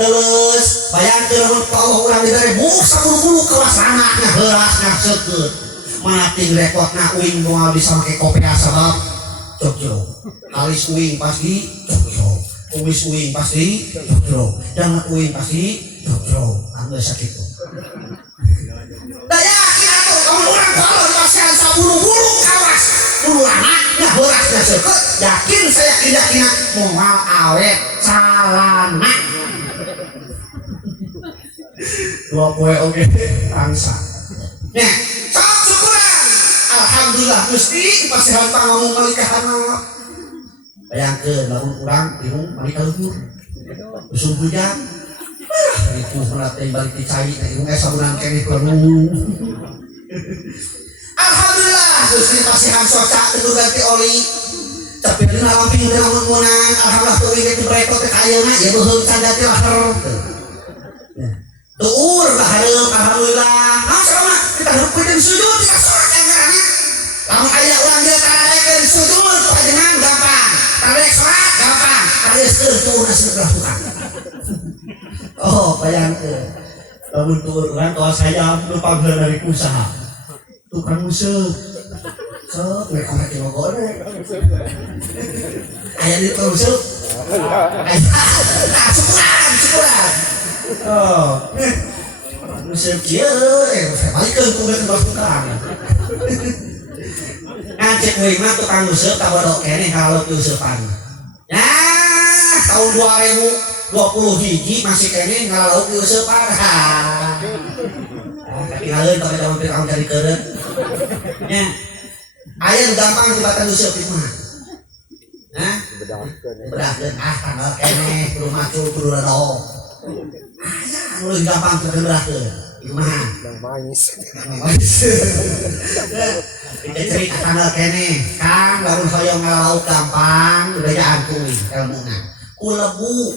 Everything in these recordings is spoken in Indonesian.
terus bayangkeun Allah urang dibere busa bulu-bulu kelas anaknya heurasna seukeut mating repotna uing moal bisa make kopea sabab jog-jog alis uing pasti jog-jog kumis uing pasti jog-jog jangan uing pasti jog-jog anu sakitu da yakin atuh kamu urang kalau dipasihan sabulu-bulu kawas bulu anaknya heurasna seukeut yakin saya yakin moal awet calana dua poe oge angsa nya sok syukuran alhamdulillah Gusti dipasihan pangamu malikahanna bayangkeun lamun urang bingung malika luhur usum hujan itu berarti balik dicai teh ieu sabunan keneh perlu alhamdulillah Gusti dipasihan soca teu ganti oli tapi dina lamping dina munmunan alhamdulillah teu inget breto teh ayeuna ya beuheung canda teh lahir tuur bahareup alhamdulillah sama kita harus peuting sujud kita sholat yang garana lamun aya urang geus tarekeun sujud panjenengan gampang tarek sholat gampang tarek tuur nasi berlakukan oh bayangkeun lamun tuur urang tos saya numpang dari usaha tukang museuh sok mereka make logone aya di museuh syukuran oh, musim kieu, saya balikeun ku geus bertukang. Ngajek we mah tukang museuh tabodok keneh kalau useupan. Ya, tahun 2021 masih keneh ngalauk useupan. Tinggalin tapi tahun dari keureun. Nya, aya nu gampang tibatan useup itu mah. Nah, bedahkeun tanggal keneh kudu macul kudu rado. Mulai gampang tergerak gimana? Mais. Kita cerita tanggal kene, Kang, baru hoyong ngalauk gampang, udah jaan kuing, ilmuna. Kulebu,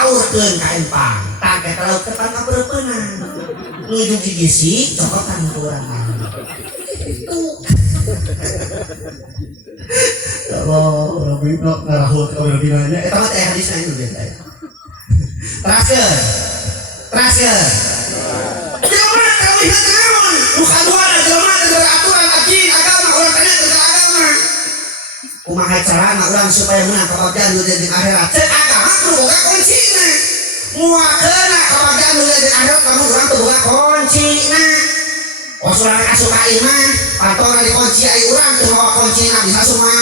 aurkeun ka empang, tak kita lauk tepan ka beureupeunang. Nuju gigisi, cokotan ku urang mah. Itu. Kalau orang binok ngarahut ka beureupeunanya, eta mah teh hadisna ieu beda ya. Terakhir jelema kalau lihat naon bukan dua jelema negara aturan ajin agama orang tanya tentang agama kumaha carana urang supaya menang kabagjan dunia jeung akhirat cek agama kudu boga kuncina muakeuna kabagjan dunia jeung akhirat kamu urang teu boga kuncina os urang asup ka imah pantona dikunci ai urang teu bawa kuncina bisa semua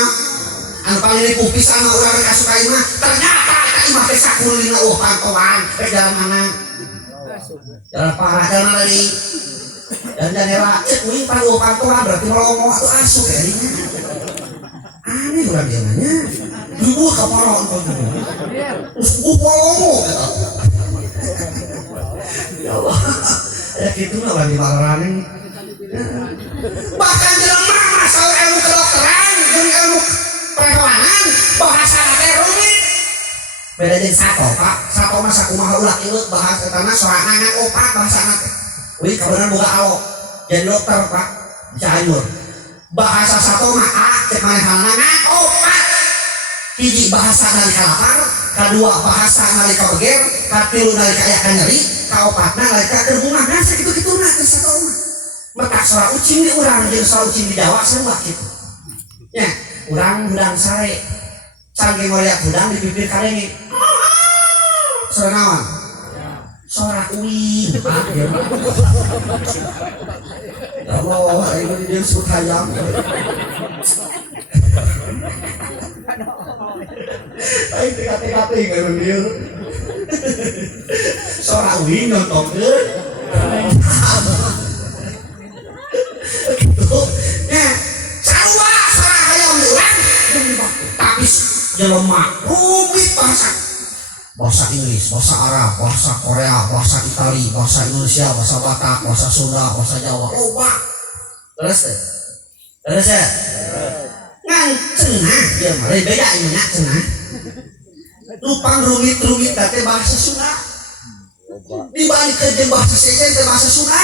anu paling dipupisan urang asup ka imah ternyata imah teh sakulina pantoan jalan mana jalan parah jalan lagi dan janela cek uing palu pantoan berarti melongo atau asup ya ini aneh urang jalannya dulu kaparon kau juga terus melongo ya Allah ya gitu lah urang di Balarani bahkan jelema masalah ilmu kedokteran dan ilmu pehewanan bahasa teh rumit beda jeung sato Pak sato mah sakumaha ulah ieu bahasa tanah soalna ngan opat bahasana teh we kabeneran boga alok jadi dokter Pak Cianjur bahasa sato mah cek manehanna ngan opat hiji bahasa nalika lapar kadua bahasa nalika beger katilu nalika aya nyeri kaopatna nalika keur bungah nah sakitu-kituna teh sato mah metak sora ucing di urang jeung sora ucing di Jawa sarua kitu nya urang hudang sare canggih ngoliat hudang di bibir karenge sora naon? Sora uing ya Allah ini dia disebut hayam ayo tingkat-tingkatnya kan dia sora uing nontonkeun gitu ya sarua sora hayam di urang tapi jelema rumit bahasa Inggris, bahasa Arab, bahasa Korea, bahasa Itali, bahasa Indonesia, bahasa Batak, bahasa Sunda, bahasa Jawa. Loba. Terus ya. Ngan cenah dia mah beda ieu nya cenah. Lupang rumit-rumit teh bahasa Sunda. Dibandingkeun jeung bahasa sejen teh bahasa Sunda.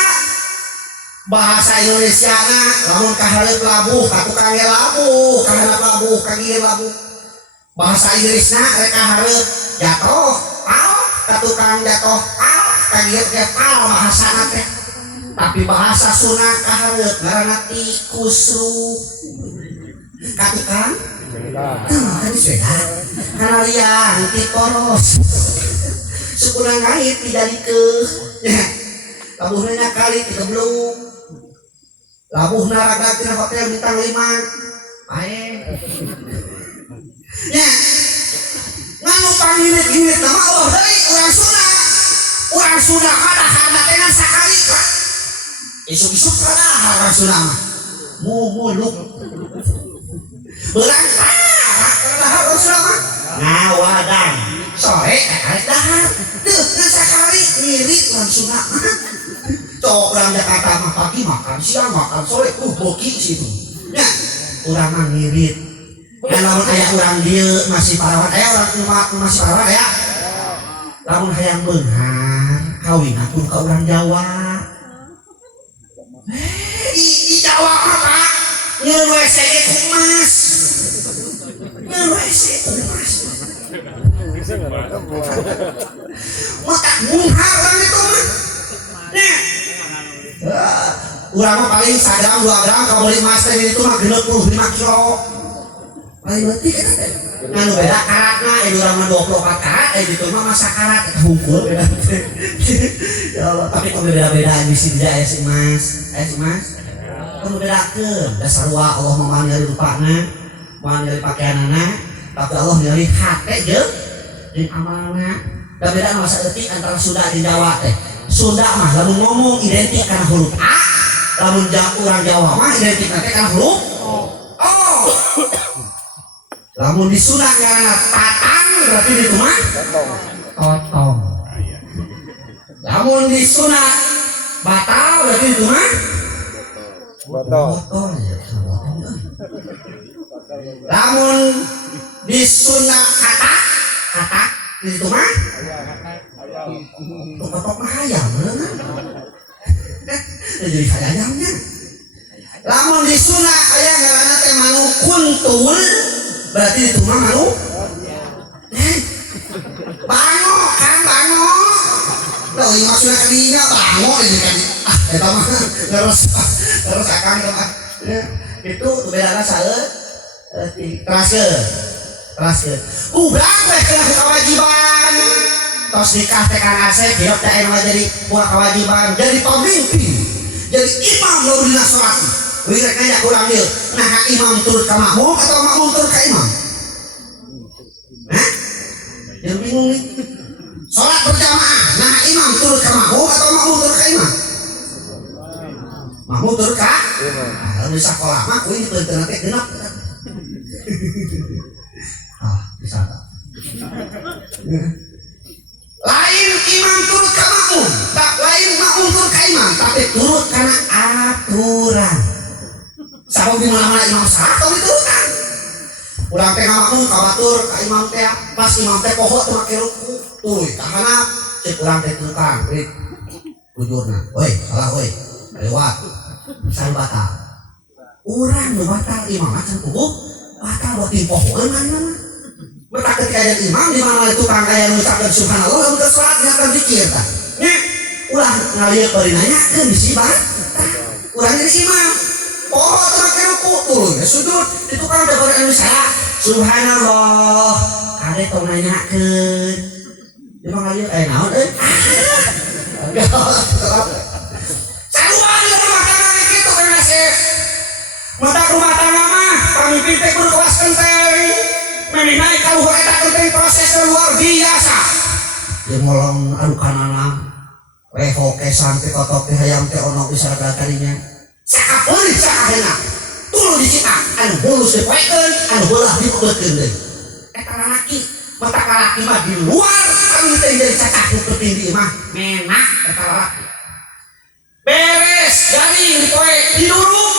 Bahasa Indonesia na lamun ka hareup labuh, ka tukang labuh, ka hareup labuh, ka gieu labuh. Bahasa Inggrisna rek ka hareup jatuh, ka tukang jatuh kagieu ge pal bahasana teh tapi bahasa Sunda kahareup ngaranna tikusru ka tukang kan sepeda kanalian ti poros sukuna ngait tidak dikeun labuhna kali ti geblung labuhna raga tina hotel bintang 5 ae nya nganu panginit-ginit nama Allah deui urang Sunda kada dengan sakali Pak isuk-isuk kada urang Sunda mah muluk beurang kada urang Sunda mah ngawadang sore karek dahar teu sakali ngirit urang Sunda mah cok urang Jakarta mah pagi makan siang makan sore boki situ nya urang mah ngirit lamun aya urang dieu masih parawan aya urang masih parawan aya lamun hayang beunghar kawin atuh ka urang Jawa di Jawa mah Pak nyeuh WC ku emas nyeuh WC ku emas matak bunghar urang itu mah nya urang mah paling 1 gram 2 gram kalau beli emas teh itu mah 65 kilo paling leutik eta teh nganu beda karatna urang mah 24 karat ditu mah masa karat eta hungkul beda ya Allah tapi kok beda-beda bisi dia aya si emas kan bedakeun dasar wa Allah mah nyari rupana mah nyari pakaianana tapi Allah nyari hate jeung amalna da beda masa leutik antara Sunda jeung Jawa teh Sunda mah lamun ngomong identik kana huruf A lamun urang Jawa mah identik teh kana huruf O lamun di Sunda ngaranna tatang berarti di rumah totong lamun di Sunda batal berarti di rumah botol lamun di Sunda katak di rumah kotok mah hayam jadi hayamnya lamun di Sunda aya ngaranna teh manu kuntul berarti itu mah manu bango kan bango loh ini maksudnya kalinya bango ini kan eta mah terus akang mah itu bedana saeueuh teraskeun ubrang teh kana kewajiban tos nikah teh Kang Asep hidup teh aya jadi buah kewajiban jadi pemimpin jadi imam lalu dina salat wirek nanya kurang ieu nah imam turut ka makmum atau makmum turut ka imam yang bingung nih salat berjamaah nah imam turut ka makmum atau makmum turut ka imam makmum turut ka lalu di sekolah mah kuing penteuna teh genep bisa lain imam turut ka makmum tak lain makmum turut ka imam tapi turut karena aturan sabab di mana-mana imam salat tong diturutan urang teh ngamakmum ka batur ka imam teh pas imam teh poho teu make ruku tuluy ka handap cek urang teh tukang bujurna woi salah woi lewat san batal urang nu batal imam acan kuku batal buat dipohoeun mana mah ketika jadi imam di mana tukang aya ngucapkeun subhanallah lamun teu salat nyakan zikir tah nya ulah ngalieu bari nanyakeun bisi batal urang jadi imam oh terakhir ruku turun ya sujud itu kan udah beri saya subhanallah kade tong nanyakeun dia mah ngalieu naon sarua di rumah tangga kitu kan Asep mata rumah tangga mah pamimpin teh kudu kelas genteng meni naik ka luhur eta genteng proses luar biasa dia molong anu kanana rehoke sampai kotok teh hayam teh ono bisa kadinya sakapeuli sakadena tuluy dicita anu bulus dipoekeun anu beulah dipeukeun deui eta lalaki mata lalaki mah di luar anu teh jadi cacah teuing di imah menak eta lalaki beres garing dipoe diduruk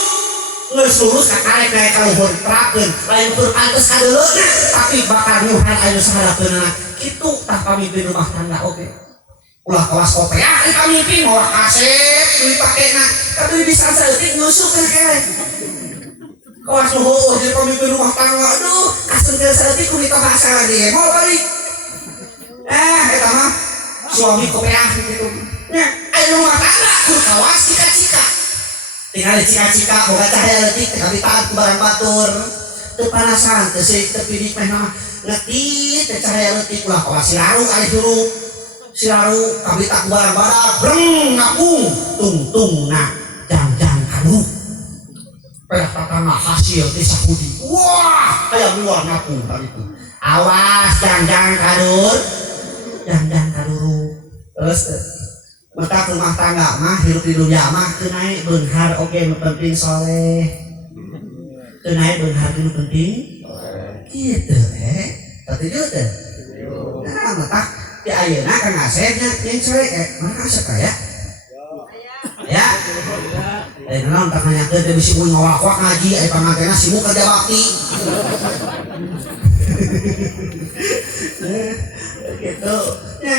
geus lurus ka karek naik ka luhur terapkeun lain keur pantes kadeuleuna tapi bakal nyuhan anu saharapeunna kitu tah pamimpin rumah tangga oge ulah kelas kopea di pamimpin mau kaset dipakena tapi bisa saeutik nyusup kan kelek kelas nuheuh jadi pamimpin rumah tangga aduh kasen ke saeutik ku ditoh asal lagi mau balik eta mah suami kopeah gitu nya aya rumah tangga kudu kawas cika-cika tinggal cika-cika boga cahaya leutik teh kabitaat ku barang batur teu panasan teu seuk teu pidik meh mah ngetit teh cahaya leutik ulah kawas silaru kali dulu silaru kabita ku barang badak breng ngapung tung nah jang kanu peh tatana hasil teh sakudi wah aya luar ngapung kali itu awas jang kadur terus mentak rumah tangga mah hidup di dunia mah teu naik beunghar oge nu penting soleh teu naik beunghar nu penting kitu tapi teu nah mentak di ayeuna Kang Asep nya yang soleh mana Asep ya ya naon tak nanyakeun teh bisi mun ngawak ngaji aya pangantena sibuk kerja bakti gitu ya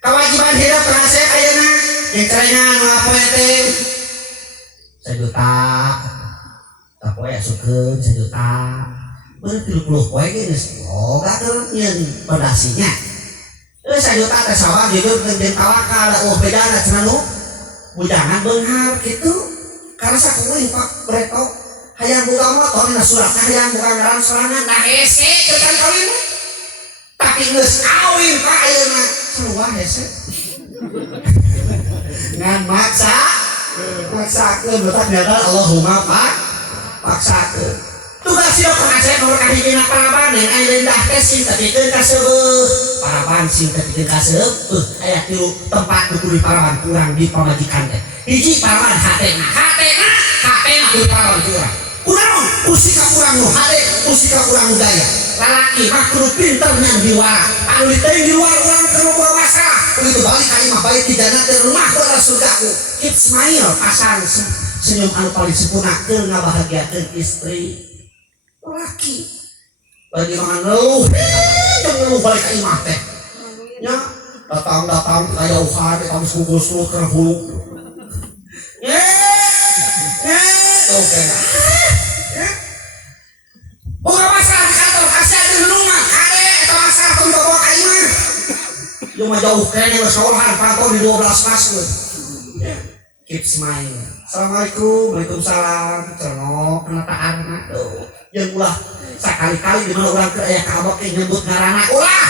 kewajiban hidup Kang Asep ayeuna yang caranya ngelapoe teh 1 juta tak poe asukeun 1 juta bener 30 poe ge geus boga teh nyeun pondasinya 1 juta teh sawah jujur jeung tawakal bedana cenah nu bujangan beunghar kitu karena sakueuing Pak Breto hayang boga motor dina suratna hayang boga ngaran sorangan nah hese keur kawin tapi geus kawin Pak ayeuna sarua hese ngan maksakeun betak nyata Allahumma paksakeun tugas sieu Kang Asep nomor kahijina paraban yang aya rendah teh sing tepikeun ka seueuh paraban sing tepikeun ka seueuh aya 3 tempat kudu di paraban kurang di pamajikan teh hiji paraban hatena kudu paraban kurang kunaon usika kurang nu hade usika kurang nu daya lalaki mah kudu pinter nyan di luar anu diteuing di luar urang keur boga masalah begitu balik ka imah bait di jannah rumah ke surgaku keep smile pasang senyum anu paling sempurna keur ngabahagiakeun istri laki bagi mangan ngeluh jeung ngeluh balik ka imah teh nya datang kayauhan kamu sungguh keur hulu oke boga masalah di kantor kasih ada menungah kade eta masalah tong bawa ka imah jeung mah jauh kene geus sekolahan pantau di 12 kelas we keep smile assalamualaikum waalaikumsalam cenok kenataanna tuh yang ulah sekali-kali di mana orang ke aya kabok nyebut ngaranna ulah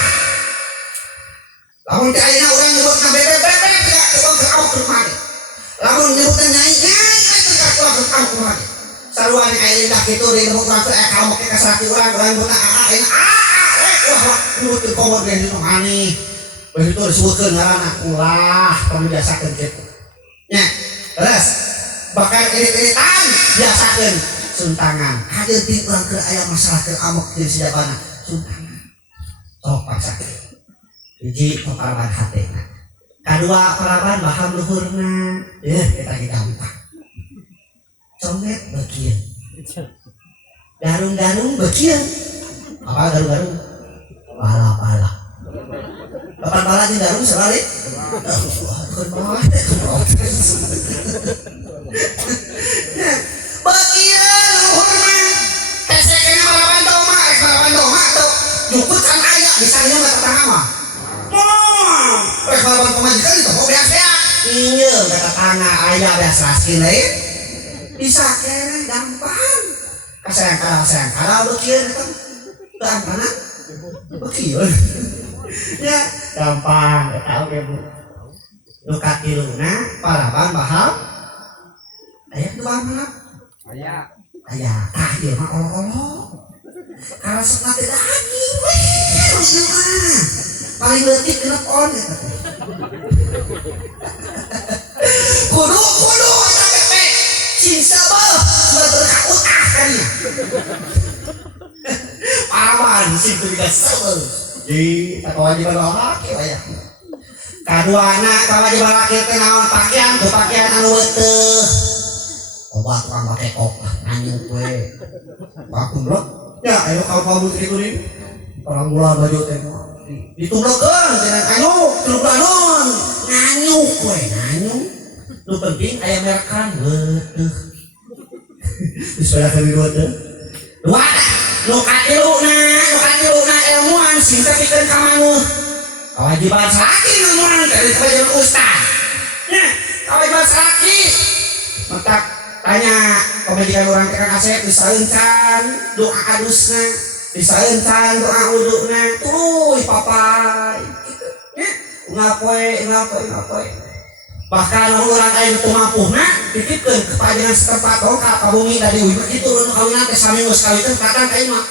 lamun teh ayeuna urang nyebutna bebek tidak tukang kabok ke rumah lamun nyebutna nyai tidak tukang kabok ke rumah sarua aya indah kitu di rumah urang teh aya kabok ke kasarati urang nyebutna wah nyebutkeun komod ge nu ani begitu disebutkeun ngaranna ulah kamu biasakeun kitu nya terus bakal irit-iritan biasakeun suntangan hadir di urang keur aya masalah keur amok di sejabana suntangan sok paksa hiji paraban hatena kadua paraban baham luhurna eta ge gampang conget beukieu garung beukieu apa garung bala papan bala jeung garung sabalik bagian luhurna tesekena balaban doma tuh nyukut kan aya misalnya nggak tetangga mah balaban pemajikan itu mau beak-beak iya nggak tetangga aya beas raskin lain bisa kene gampang kasayang kala bekieu itu gampang bekieu ya gampang eta oge Bu nu katiluna paraban bahal aya nu bahal aya tah ieu mah olo-olo karena setna teh daging ieu mah paling leutik genep on eta kudu eta bebek sing sabeuh sudah berkaut kadinya paraban sing teu sabeuh jadi kewajiban laki aya kaduana kewajiban laki teh naon pakaian ku pakaian anu weuteuh obat tukang pake kok anyuk we pakumrot ya ayo kalau kitu nih orang mula baju teh ditumbrokeun cenah anyuk tuluk naon nganyuk we nganyuk nu penting aya merekan weuteuh disepelekeun weuteuh dua nu katiluna ilmuan sing tepikeun ka maneuh kewajiban salaki ngomong dari kewajiban ustaz. Nah, kewajiban salaki mentak tanya pemajikan orang Kang Asep disaeuncan doa adusna, disaeuncan doa udukna, tuluy papai gitu. Nya, ngapoe. Bahkan orang lain itu mampuhna titipkeun ke pajangan setempat ka kabumi dari uyu kitu nu kawinan teh sami geus kawin kadang ka imah.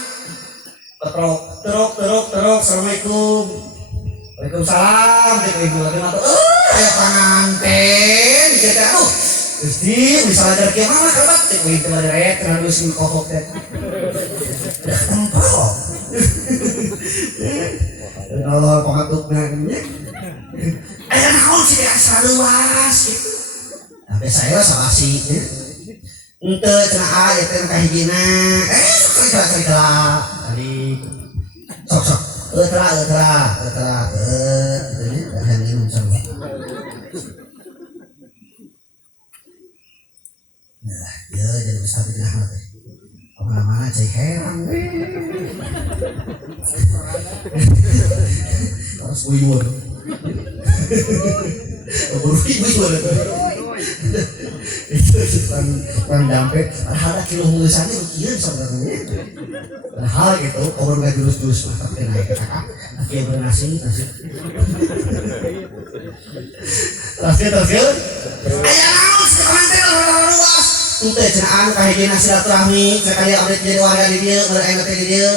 Terok. Assalamualaikum. Waalaikumsalam. Cek ibu lagi mah aya panganten cek Gusti misalnya dari kieu mah kabat cek ibu teh rek kana geus kokok teh. Tempel. Allah pangatukna nya. Aya naon sih asa luas gitu. Tapi saya salasi ya. Henteu cenah aya teh kahijina. Cerita tadi. Sok. Eutra. Ini minum sama. Nah, ya jadi bisa bilang apa? Kemana-mana cai heran. Harus buyur. Buyur. Itu kan dampe ada kilo hulusannya kieu sebenarnya. Padahal gitu, kalau nggak jurus-jurus mah tapi naik ke kakak, akhirnya bernasi. Terus. Ayah naon sih komentar luas. Ente cenaan kahijina silaturahmi, sekali update jadi warga di dieu, ngeurang teh di dieu,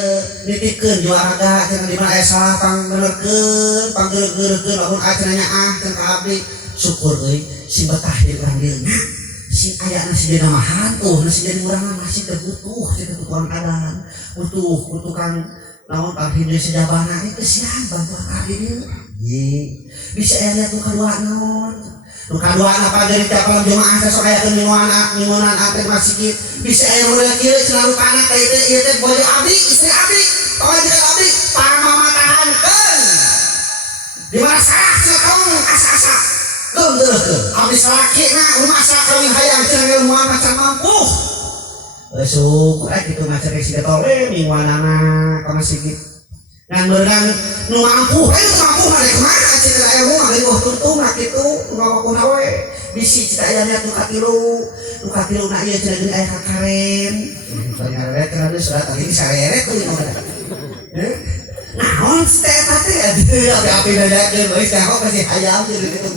nitipkeun di warga cenah di mana aya salah panggeurkeun, panggeurkeun lamun aya cenah nyaah cenah ka abdi, syukur euy, si betah di urang dieu nya. Si aya nasi dina mahan tuh, nasi jadi urang masih terbutuh, kita kurang kadang, butuh kan naon abdi sejabana itu sian bantuan abdi dieu. Ye, bisa aya lihat kadua naon. Kadua apa dari tiap malam jemaah sok aya teu mingunan ate masjid bisa aya model kieu selalu panas ka ieu teh bojo abdi istri abdi kawajiban abdi pamamatahankeun di mana salah kaum asa-asa geus abdi salaki na rumasa kawin hayang cenah ilmuan macam mampu syukur kitu mah cek si tole minguanana ka masjid ngan beurang nu mampu mah kumaha cita ilmu mah geuh tuntung mah kitu ngomong we bisi cita ayana nu katilu na ieu cenah geuning aya kakaren pangaret kana geus surat tadi sareret tuh ngomong naon teh teh api dadakeun we teh kok kasih hayam jadi kitu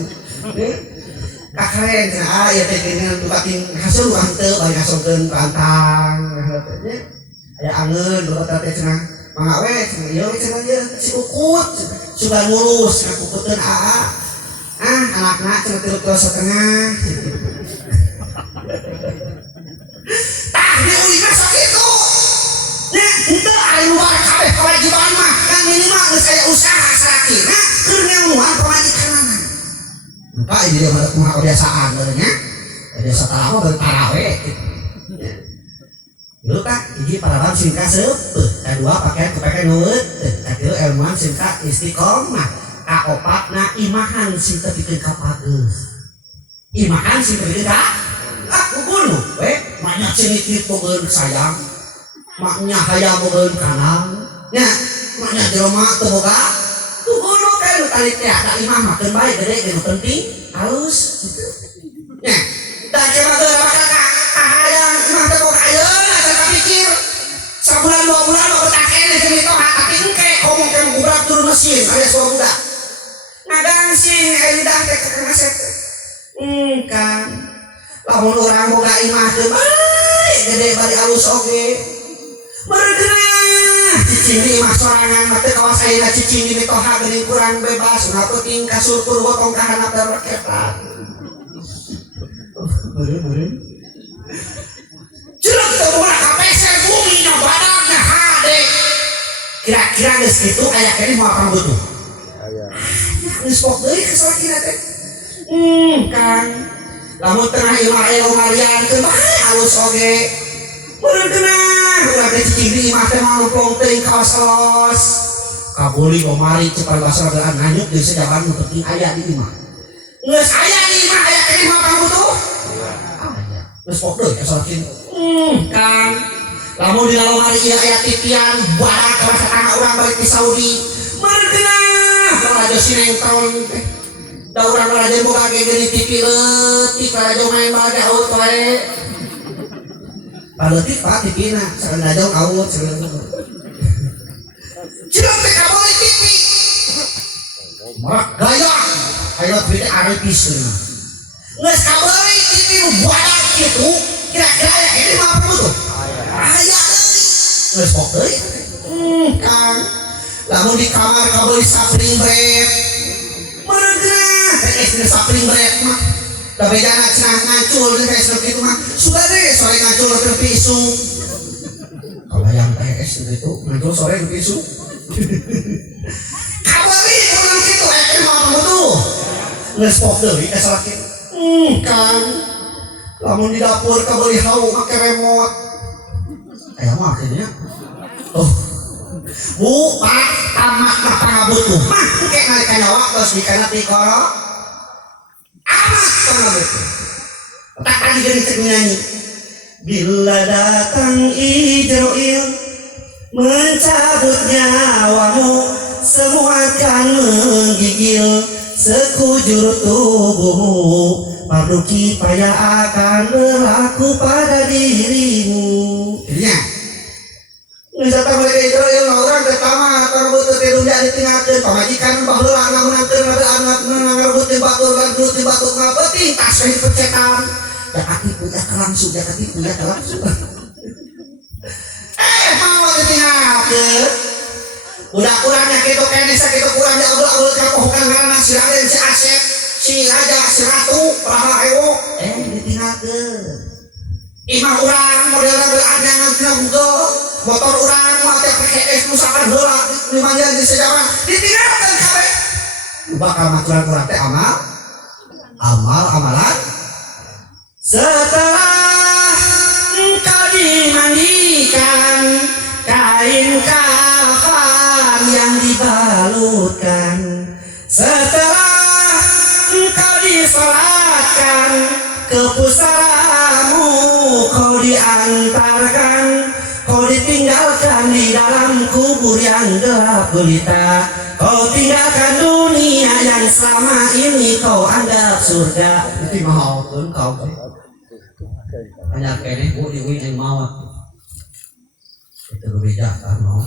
kakaren cenah aya teh geuning nu kating hasil urang teu bari ngasongkeun pantang aya angeun berota teh cenah mangga we ieu cenah ieu si ukut sudah ngurus aku puteun anakna cenah 3 kilo setengah tah diuli mah sakitu nya henteu ari luar kabeh kewajiban mah kan minimal geus aya usaha sakina keur ngeunuan pamajikanana maka ieu dia mah kebiasaan nya biasa tahu dan taraweh lu tak hiji paraban singkat seupeuh kadua pakaian nueut katilu ilmuan singkat istiqomah kaopatna imahan sing teu pikeun ka pageus imahan sing teu pikeun ka kukudu we maknya cenit bogeun sayang maknya hayang bogeun kanang nya maknya jelema teu boga kukudu kae nu tali teh ada imah mah keun bae gede ge nu penting halus gitu nya da cenah teu bakal hayang imah teu boga ayeuna pikir sebulan 2 bulan mau bertakene jeung itu tapi engke ngomong ke gubrak turun mesin aya suara budak ngadangsing lidah teh ka Asep kan lamun urang boga imah teu bae gede bari alus oge beureuh cicing di imah sorangan mah teu kawas ayeuna cicing di mitoha geuning kurang bebas ulah penting kasurkur botong ka handap raketan beureuh Jelek teu bola kapeser bumi nya badagna hade. Kira-kira geus kitu aya keneh moal pang butuh. Aya. Geus pok deui ke salakina teh. Kan. Lamun tengah imah aya ngalian teu bae alus oge. Beureuh geunah, urang teh cicing di imah teh mah nuplong teuing kaos-kaos. Kabuli omari cepat basar geus nanyuk di sejaban nu penting aya di imah. Geus aya di imah aya keneh moal pang butuh. Aya. Geus pok deui ke salakina. Kan lamun di dalam hari ieu aya titian badak ka tanah urang balik di Saudi beureuh geunah ada sinetron teh. Da urang raja boga ge geuning TV leutik raja main bade aut wae. Paleutik Pak TV-na, sakan raja aut sakan. Cilok teh kabeh TV. Marak gaya. Ayo TV ada pisan. Geus kabeh TV buadak kitu, kira-kira ya ini mah apa tuh? Aya euy. Geus pok euy. Kang. Lamun di kamar kabeh sapring bret. Meureuh teh sapring bret mah. Da bedana cenah ngancul teh seperti itu mah. Sudah deh sore ngancul ke pisu. Kalau yang PS gitu ngancul sore ke pisu. Kabari kudu kitu ini mah apa tuh? Geus pok deui ka salakit. Kang. Lamun di dapur kabeli hau make remote. Aya mah akhirnya. Oh. Bu, Pak, tamak mah pangabutuh. Mah, engke nalika nyawa tos dikana ti koro. Amat pangabutuh. Tak tadi geuning cek nyanyi. Bila datang Ijroil mencabut nyawamu, semua akan menggigil sekujur tubuhmu. Fardu kifayah akan berlaku pada dirimu. Iya. Wisata mereka Israel orang pertama terbutut di dunia ditinggalkan pamajikan baheula ngamunangkeun anak ngarbutin batur ngabrutin batur ngabeting tas yang percetan jakati punya langsung jakati punya langsung mau ditinggalkan udah kurangnya kitu kene sakitu kurang da ulah kapohokan ngaranna si Raden si Asep si Raja si Ratu Praha Ewo ditinggalkan imah urang modelna beranjangan tina Google motor urang mah teh PKS nu sakan heula di manjan di sejarah ditinggalkeun kabeh bakal maturan urang teh amalan setelah engkau dimandikan kain kafan yang dibalutkan setelah engkau disolatkan ke pusaramu kau diantarkan kau ditinggalkan di dalam kubur yang gelap gulita. Kau tinggalkan dunia yang selama ini kau anggap surga. Itu mau pun kau banyak kene bu diwin yang mawat. Itu beda kan no.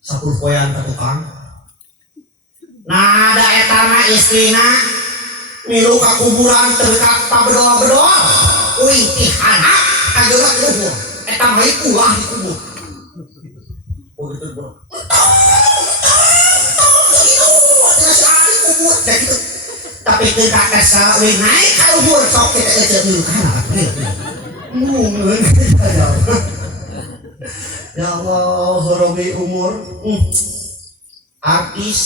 Satu poyan ke tukang. Nah ada etana istrina milu ka kuburan terdekat pabedoa-bedoa. Uing tihana kageulak luhur eta mah ulah di kubur. Oh gitu bro. Tapi kita kesal we naik ka luhur sok kita ece dulu kana. Ya Allah horobi umur artis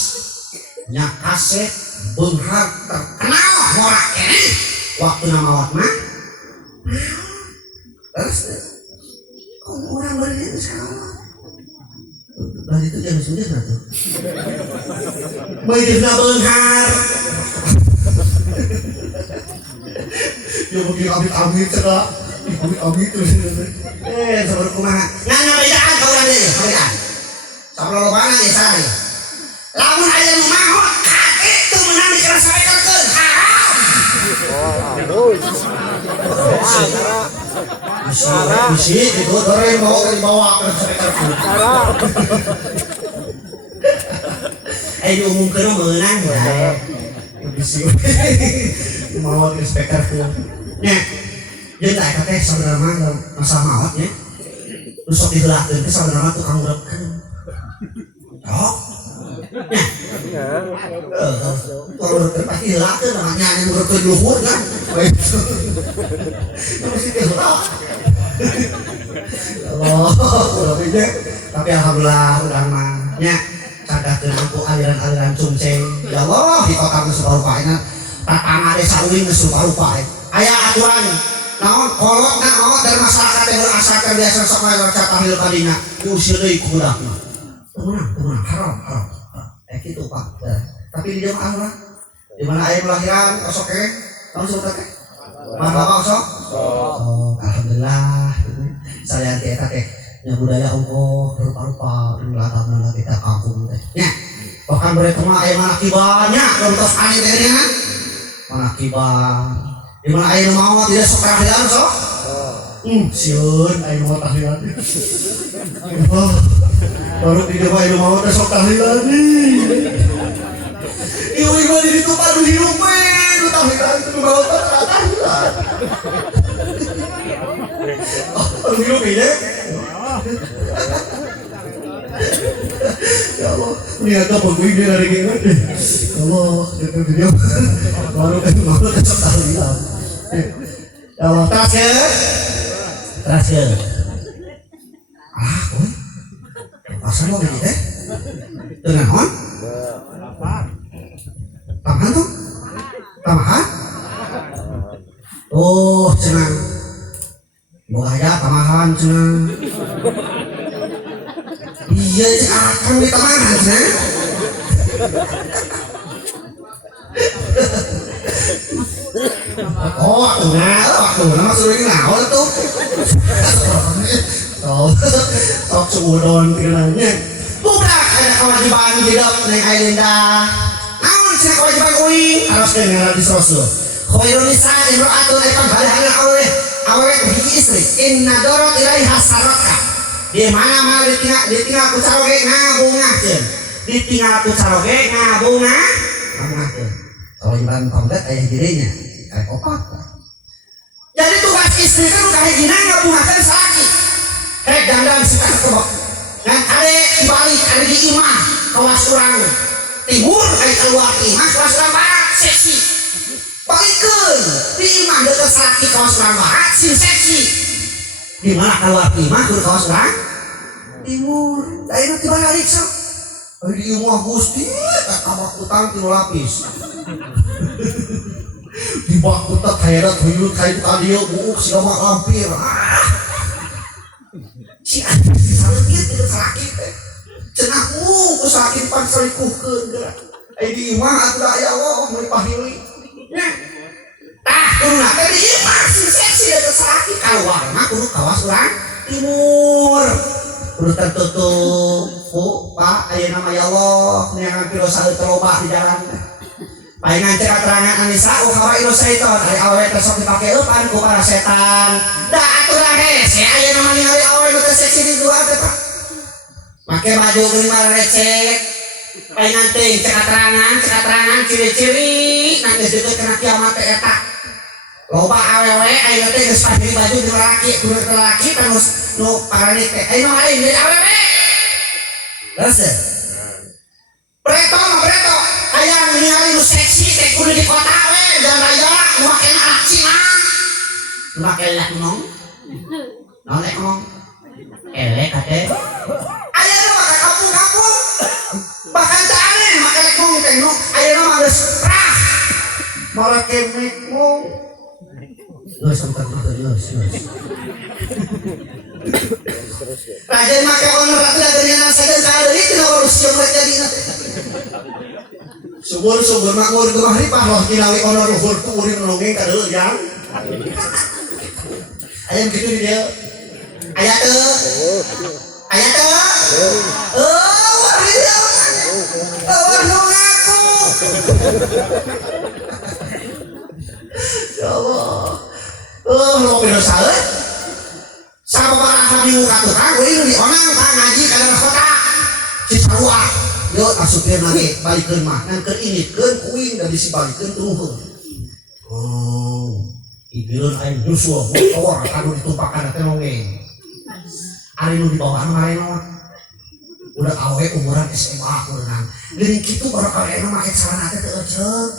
nya kaset beunghar terkenal morak kene waktu namawat mah terus orang beri itu sekarang dari itu jam 9 tuh menjadinya beunghar ya mungkin amit-amit cerak amit-amit terus sabar kumaha nanya bedaan kau orang ini bedaan sabar lobana ya saya lamun aya nu mahot kakek tuh menang dikerasakeun haram bisi itu doreng bawa ke sekitar diumumkeun meunang wae bisi mau ke speaker nya jeung eta teh saudara mah masalah mawat nya terus sok diheulakeun teh saudara mah tukang urepkeun kalau pasti heulakeun namanya anu urepkeun luhur kan mesti diheula Allah tapi alhamdulillah urang mah nya cadakeun aku aliran-aliran cungceng ya Allah di kota geus rupa-rupana tatangga desa uing geus rupa-rupa aya aturan naon kolot naon dari masyarakat yang berasakan biasa sok ngaca tahil kadina diusir deui ku budakna temenan haram kitu Pak tapi di jamaah mah di mana aya kelahiran osok ke tahun seberapa teh mana Bapak osok alhamdulillah saya teh eta teh nya budaya Allah rupa-rupa anu latar kita kampung teh nya bahkan mereka mah aya banyak contoh ane teh nya mana kibar di mana aya mau tidak sok tahlilan sok sieun aya mau tahlilan baru di depan aya mau teh sok tahlilan ieu-ieu di ditu padu hirup we nu tahlilan nu bawa tahlilan padu hirup ieu ya Allah, ternyata pegawai dia dari gini. Ya Allah, dia baru besok tahlilan. Ya Allah, terakhir. Kowe, pasal mau gitu deh. Dengan on? Taman tuh? Tamahan? Oh, cenang. Mau aja tamahan cenang. Iya, akan di tamahan cenang. Oh, waktu maksudnya ini naon tuh. Sok suudon kenanya. Budak ada kewajiban hidup neng Ailinda. Namun sih kewajiban uing harus dengar di Rasul. Khairun nisa imra'atun ikan balihana awet hiji istri. Inna dorot ilaiha saraka. Di mana ditinggal ku caroge ngabungahkeun. Ditinggal ku caroge ngabungahkeun. Kewajiban pangkat aya dirinya. Kayak opat. Jadi tugas istri kan udah hijina ngabungahkeun salaki. Dandan suka kebok. Ngan kade dibalik kade di imah kawas urang timur kade keluar imah kawas urang barat seksi. Balikeun di imah deukeut salaki kawas urang barat sin seksi. Di mana keluar imah kudu kawas urang timur. Da ieu teh balik sok. Di imah Gusti eta waktu tang 3 lapis. Di waktu teh khairat huyut kain tadi buuk siga mah lampir. Si anjing saleukeut teu sakit teh. Cenah ku sakit pan selikuhkeun geura. Ai di imah atuh aya Allah mun pahili. Nya. Tah kuduna teh di imah si seksi teu sakit kaluar mah kudu kawas urang timur. Kudu tertutup ku Pak ayeuna mah ya Allah neangan piro saeu terobah di jalan. Palingan cek keterangan Anissa khawairu syaiton ari awewe teh sok dipake eupan ku para setan. Da atuh hese aya nu ningali awewe teh seksi di luar teh Pak. Make baju geuning recek. Palingan teh cek keterangan ciri-ciri nang geus deukeut kana kiamat teh eta. Loba awewe aya teh geus pahiri baju di laki terus nu parani teh aya nu lain di awewe. Geus. Preto hayang ningali nu seksi teh kudu di kota we dan raya nu make anak Cina. Nu make lek ngomong. Nolek ngomong. Elek ate. Aya nu make kampung-kampung. Bahkan teh aneh make lek ngomong teh nu aya nu mah geus rah. Malah kemek ngomong. Geus sampeun geus. Raja make honor ratu geuningan saja sadeui cenah urus jeung rek jadina. Subur makmur kemari pahloh kinawi honor luhur tu urin nongeng kadeu jang. Aya kitu di dieu. Aya teu. Wah dia. Wah nu ngaku. Ya Allah. Lo piro sae? Sababaraha di muka tukang we di onang ngaji kana kota. Si sarua. Yuk asupir lagi balikeun mah ngan keur initkeun kuing da bisi balikeun tuluhur. Oh, ibireun aing nyusul motor anu ditumpakan teh nongeng. Ari nu di bawah mah lain udah awe umuran SMA kureunang. Geuning kitu baru kalian make celana teh teu eceuk.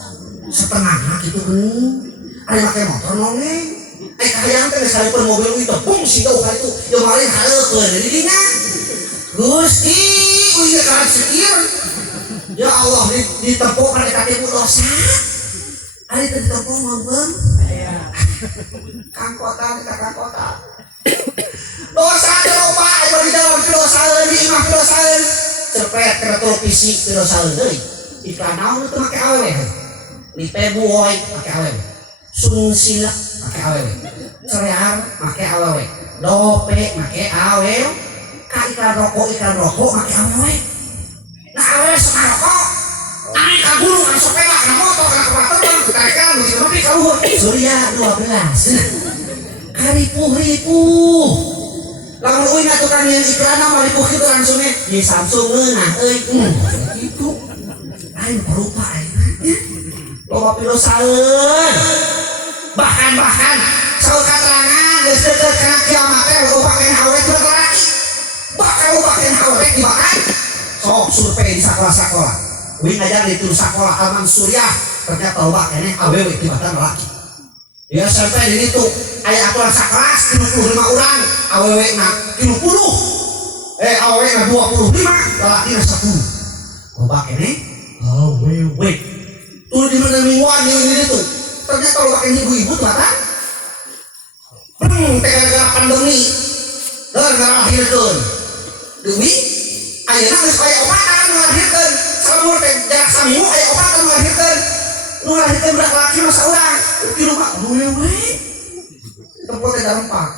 Setengahna kitu geuning. Ari make motor nongeng. Kahayang teh geus salipeur mobil itu bung siga ka itu. Yo mari haleukeun di dinya. Gusti udah kalah sekian. Ya Allah ditempuk pada kaki dosa. Ada ditempuk ngomong. Kangkota kita kangkota. Dosa lupa ayo di dalam dosa di imah dosa. Cepet kreator fisik dosa deui. Iklan naon teu make awewe. Li Peboy make awewe. Sun Silak make awewe. Cerear make awewe. Dope make awewe. Iklan rokok make awewe. Nah awewe sok Surya 12 karipuh-ripuh lamun uing aturan yang iklan mah ripuh kitu langsung di Samsung nah itu aing perupa aing loba pilosaeun bahkan saur katerangan geus deukeut kana kiamat teh loba kena hawe teu laki bakal loba kena hawe dibakar sok survei di sekolah-sekolah uing ngajar di sekolah Alman Surya ternyata loba kena awewe tibatan laki ya sampai di itu aya aturan sakelas 35 orang awewe na 30 awewe na 25 lalaki na 10 loba kene awewe tuh di mana mingguan ini tuh ternyata loba kene ibu-ibu tuh kan gara-gara pandemi gara-gara lahirkeun demi ayeuna geus aya obatan ngalahirkeun salamur teh jarak saminggu aya obatan ngalahirkeun nu ngalahirkeun budak laki mah saurang di rumah awewe tempat teh dampak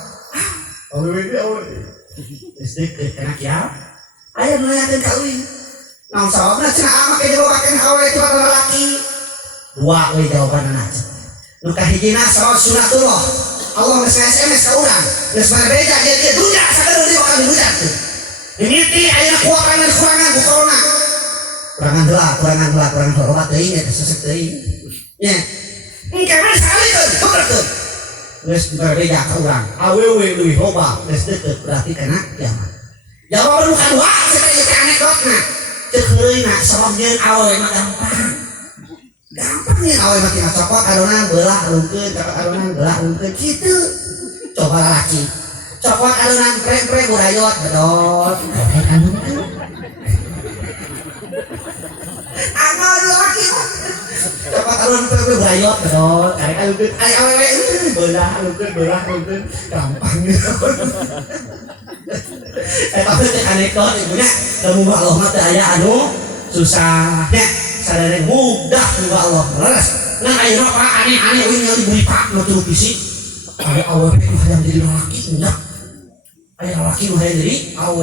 awewe ge awewe SD kena kiamat aya nu nanyakeun ka uing naon sababna cenah ama ke loba kene awewe tiba laki dua we jawabanna nu kahijina salat sunatullah Allah geus SMS ka urang geus berbeda dia dunya sakedeung dia bakal dibudak tuh dimiti aya kurangan ku corona kurangan obat teuing eta sesek teuing nya engke mah salikeun beberkeun geus berbeda ka urang awewe leuwih loba geus deukeut berarti kana kiamat jawaban nu kadua cenah ieu anekdotna teu heureuina sabab nyeun awewe mah gampang nih awewe mah tinggal cokot adonan beulah alungkeun cokot adonan beulah alungkeun kitu coba lalaki cokot adonan prem burayot bedot anggal lalaki cokot adonan prem burayot bedot karek alungkeun ai awewe beulah alungkeun gampang gitu eta teh anekdot ibunya lamun Allah mah teh aya anu susahnya sadare mudah ku Allah leres nah ayeuna Pak aneh-aneh uing nyari beli Pak nu teu bisi aya awewe nu hayang jadi laki enggak aya laki nu hayang jadi awewe